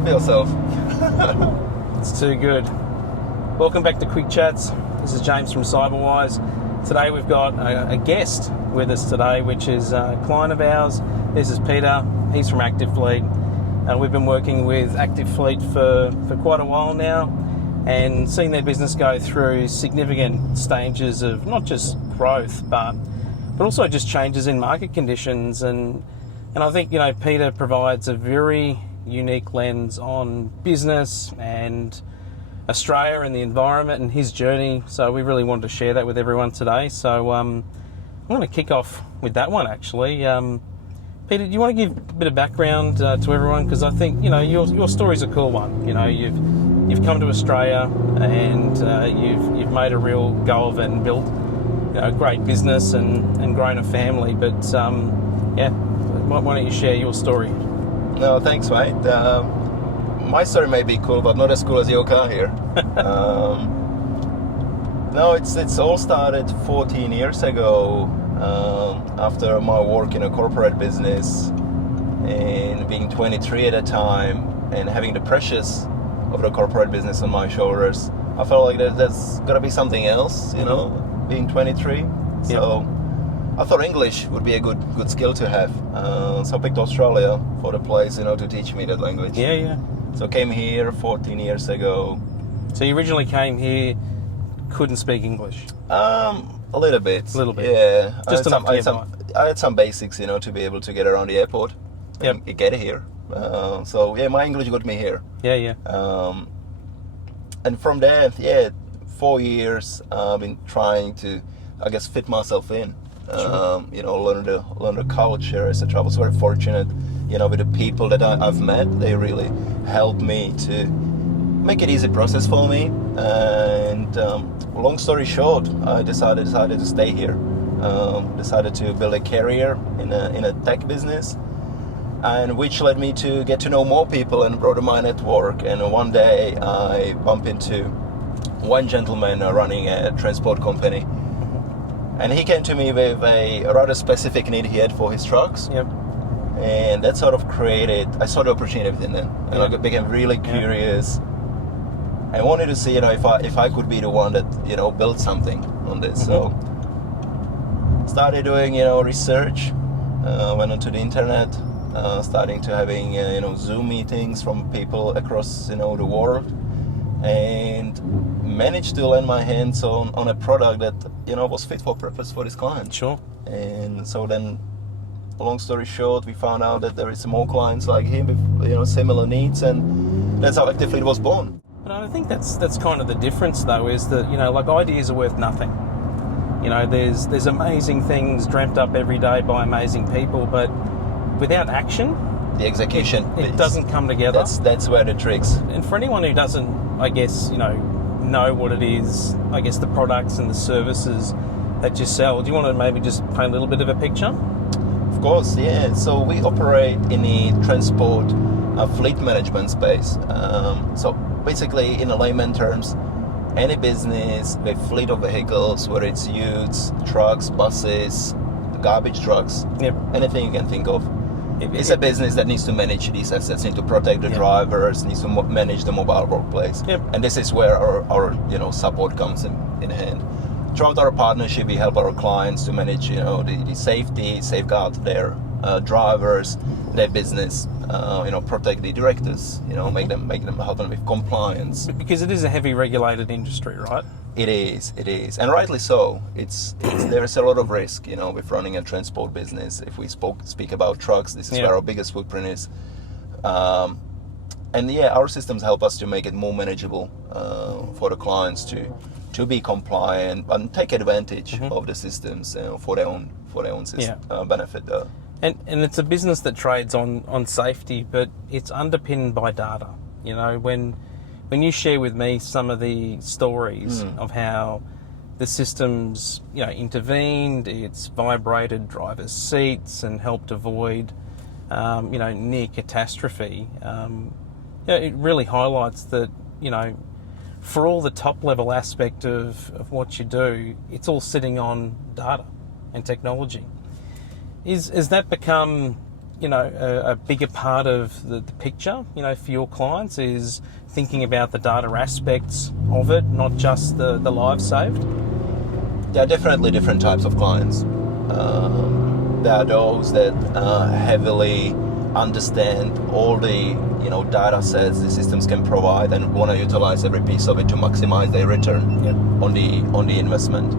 help yourself. It's too good. Welcome back to Quick Chats. This is James from Cyber Wyze. Today we've got a guest with us today, which is a client of ours. This is Peter. He's from Active Fleet. We've been working with Active Fleet for quite a while now and seen their business go through significant stages of not just growth, but also just changes in market conditions. And I think, Peter provides a very unique lens on business and Australia and the environment and his journey. So we really wanted to share that with everyone today. So I'm going to kick off with that one, actually. Peter, do you want to give a bit of background to everyone? Because I think, your story's a cool one. You've come to Australia and you've made a real go of it and built a great business and grown a family. But why don't you share your story? No, thanks, mate. My story may be cool, but not as cool as your car here. No, it's all started 14 years ago after my work in a corporate business and being 23 at a time and having the pressures of the corporate business on my shoulders. I felt like there's got to be something else, being 23. So I thought English would be a good skill to have. So I picked Australia for the place, to teach me that language. Yeah. So I came here 14 years ago. So you originally came here, couldn't speak English? A little bit. Yeah. Just enough to get by. I had some basics, to be able to get around the airport and get here. My English got me here. Yeah. And from there, 4 years, I've been trying to, fit myself in. Sure. Learn the culture, etc. I was very fortunate, with the people that I've met. They really helped me to make it easy process for me. And long story short, I decided to stay here. Decided to build a career in a tech business, and which led me to get to know more people and broaden my network. And one day I bumped into one gentleman running a transport company. And he came to me with a rather specific need he had for his trucks. Yep. And that sort of I saw the opportunity in then. And I became really curious. I wanted to see, if I could be the one that, built something on this. So started doing, research, went onto the internet, starting to having, Zoom meetings from people across, the world. And managed to land my hands on a product that was fit for purpose for this client. Sure. And so then, long story short, we found out that there is more clients like him with similar needs, and that's how Active Fleet was born. But I think that's kind of the difference, though, is that ideas are worth nothing. There's amazing things dreamt up every day by amazing people, but without action, the execution, it doesn't come together. That's where the tricks. And for anyone who doesn't, know what it is, the products and the services that you sell, do you want to maybe just paint a little bit of a picture? Of course, yeah. So we operate in the transport fleet management space. So basically, in layman terms, any business with fleet of vehicles, whether it's utes, trucks, buses, garbage trucks, anything you can think of. It's a business that needs to manage these assets, need to protect the drivers, needs to manage the mobile workplace. And this is where our support comes in hand. Throughout our partnership, we help our clients to manage the safety, safeguard their drivers, their business, protect the directors, make them help them with compliance. Because it is a heavy regulated industry, right? It is, and rightly so. There's a lot of risk, with running a transport business. If we speak about trucks, this is where our biggest footprint is. Our systems help us to make it more manageable for the clients to be compliant and take advantage of the systems for their own benefit. And it's a business that trades on safety, but it's underpinned by data. When you share with me some of the stories of how the systems, intervened, it's vibrated drivers' seats and helped avoid, near catastrophe, it really highlights that, for all the top level aspect of what you do, it's all sitting on data and technology. Has that become a bigger part of the picture, for your clients is thinking about the data aspects of it, not just the lives saved? There are definitely different types of clients. There are those that heavily understand all the data sets the systems can provide and want to utilize every piece of it to maximize their return on the investment.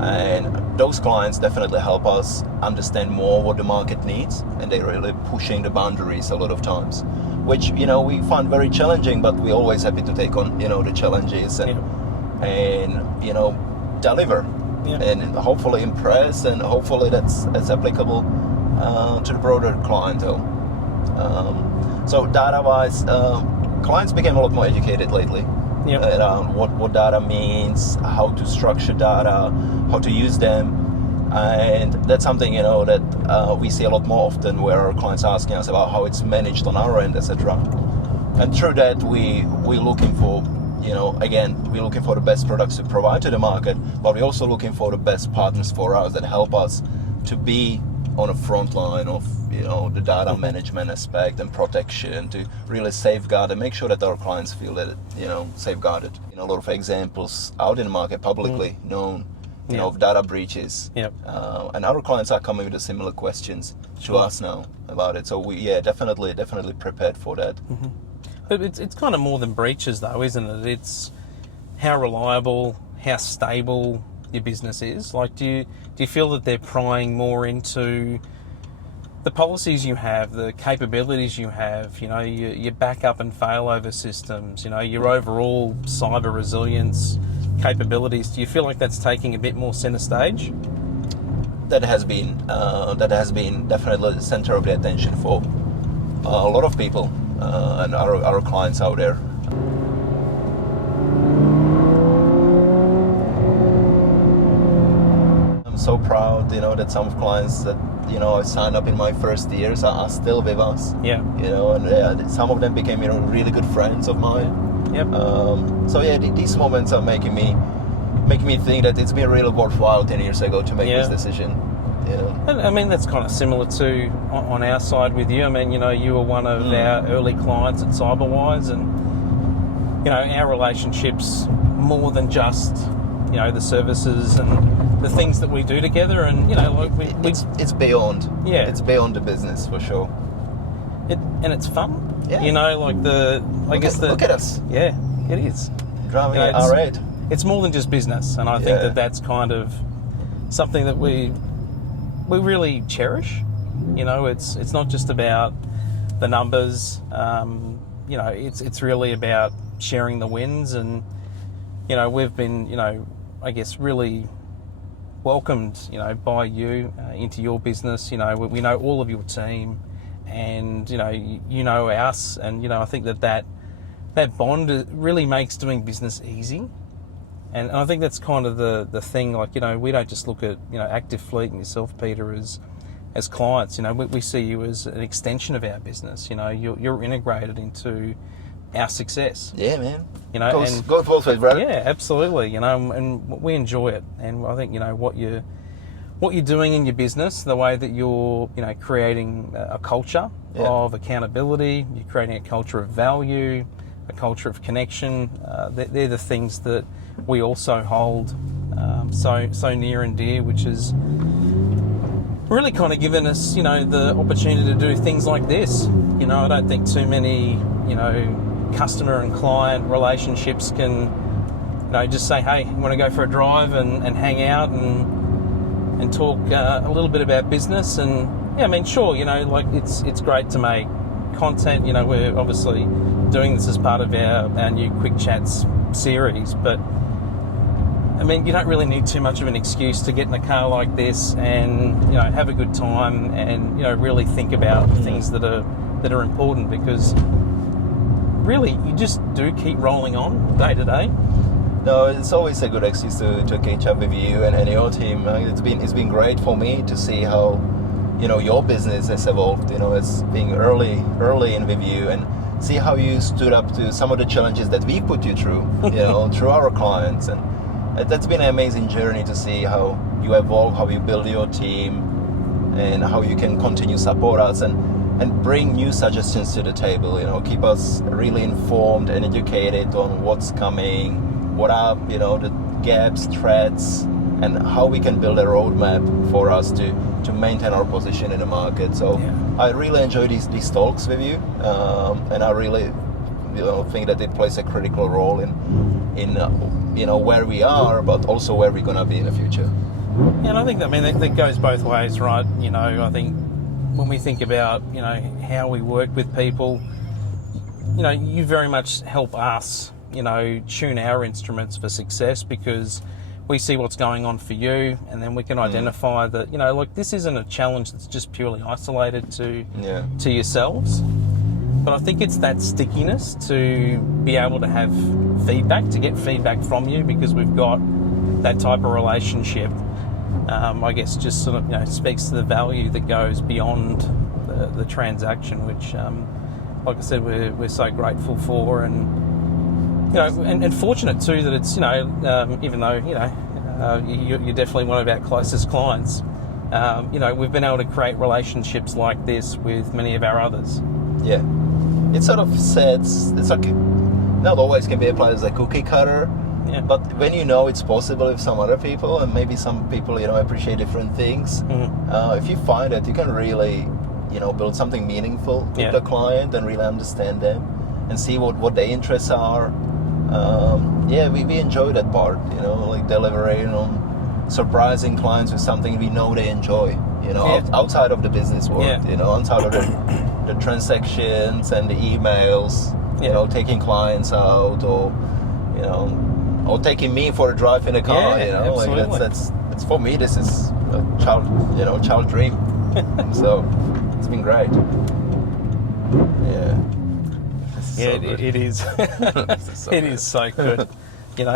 And those clients definitely help us understand more what the market needs, and they're really pushing the boundaries a lot of times, which we find very challenging, but we're always happy to take on the challenges and deliver and hopefully impress, and hopefully that's applicable to the broader clientele. So data-wise, clients became a lot more educated lately around what data means, how to structure data, how to use them, and that's something that we see a lot more often, where our clients are asking us about how it's managed on our end, etc. And through that, we're looking for we're looking for the best products to provide to the market, but we're also looking for the best partners for us that help us to be on the front line of the data management aspect and protection, to really safeguard and make sure that our clients feel that safeguarded. A lot of examples out in the market publicly known of data breaches, and our clients are coming with the similar questions to us now about it. So we definitely prepared for that. But it's kind of more than breaches, though, isn't it? It's how reliable, how stable your business is. Like, do you feel that they're prying more into the policies you have, the capabilities you have, your backup and failover systems, your overall cyber resilience capabilities? Do you feel like that's taking a bit more centre stage? That has been definitely the centre of the attention for a lot of people and our clients out there. I'm so proud, that some clients that I signed up in my first years are still with us. And some of them became really good friends of mine. These moments are making me think that it's been really worthwhile 10 years ago to make this decision. And I mean, that's kind of similar to on our side with you. I mean, you were one of our early clients at Cyber Wyze, and our relationship's more than just the services and the things that we do together, and it's beyond. It's beyond the business for sure. And it's fun. Look at us. Yeah, it is. Driving an R8. It's more than just business, and I think that's kind of something that we really cherish. It's not just about the numbers. It's really about sharing the wins, and we've been I guess really welcomed by you into your business. We know all of your team, and us, and I think that bond really makes doing business easy. And I think that's kind of the thing. Like, we don't just look at Active Fleet and yourself, Peter, as clients. We see you as an extension of our business. You're integrated into our success. Yeah, man. Go both ways, brother. Yeah, absolutely. And we enjoy it. And I think what you're doing in your business, the way that you're creating a culture of accountability, you're creating a culture of value, a culture of connection. They're the things that we also hold so near and dear, which is really kind of given us the opportunity to do things like this. I don't think too many customer and client relationships can just say, hey, you want to go for a drive and hang out and talk a little bit about business. And sure, it's great to make content. We're obviously doing this as part of our new Quick Chats series, but you don't really need too much of an excuse to get in a car like this and have a good time and really think about things that are important, because really you just do keep rolling on day to day. No, it's always a good excuse to catch up with you and your team. It's been great for me to see how your business has evolved. It's being early in with you, and see how you stood up to some of the challenges that we put you through, through our clients. And that's been an amazing journey to see how you evolve, how you build your team, and how you can continue support us and bring new suggestions to the table. Keep us really informed and educated on what's coming, what are the gaps, threats, and how we can build a roadmap for us to maintain our position in the market. So I really enjoy these talks with you, and I really think that it plays a critical role in where we are, but also where we're gonna be in the future. And I think that goes both ways, right? I think when we think about how we work with people, you very much help us tune our instruments for success, because we see what's going on for you, and then we can identify that look, this isn't a challenge that's just purely isolated to yourselves. But I think it's that stickiness to be able to have feedback, to get feedback from you, because we've got that type of relationship. I guess just sort of speaks to the value that goes beyond the transaction, which, like I said, we're so grateful for, and and fortunate too that it's even though you're definitely one of our closest clients, we've been able to create relationships like this with many of our others. Yeah, it sort of sets. It's like not always can be applied as a cookie cutter. Yeah. But when it's possible with some other people, and maybe some people appreciate different things, if you find that you can really build something meaningful with the client and really understand them and see what their interests are, we enjoy that part, like delivering on surprising clients with something we know they enjoy, outside of the business world, outside of the transactions and the emails, taking clients out, or taking me for a drive in a car, absolutely. like that's for me. This is a child dream. So it's been great. It is. It is so good.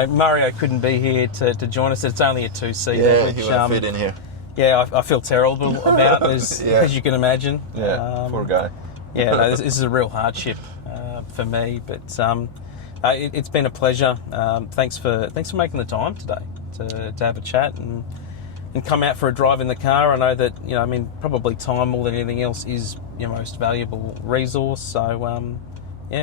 Mario couldn't be here to join us. It's only a two-seater. Yeah, he would fit in here. Yeah, I feel terrible about as you can imagine. Yeah, poor guy. This is a real hardship for me, but it's been a pleasure. Thanks for making the time today to have a chat and come out for a drive in the car. I know that probably time more than anything else is your most valuable resource. So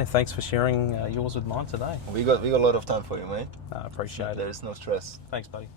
thanks for sharing yours with mine today. We got a lot of time for you, mate. I appreciate it. There is no stress. Thanks, buddy.